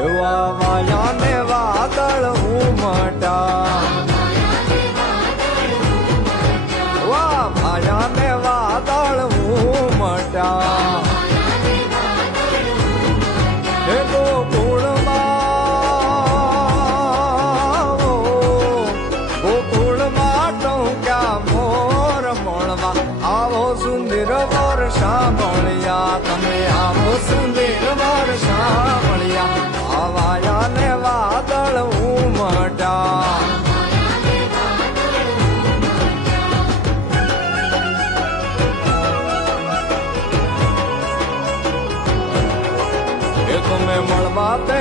એવા વાયા ને વાદળ ઉમટા વા વાયા ને વાદળ ઉમટા એ ગોકુળમાં ટોક્યા મોર મળવા આવો સુંદર વર્ષા મળ્યા તમે આવો સુંદર વર્ષા મળ્યા આવાયા ને વાદળ ઉમટા એ તમે મળવા તે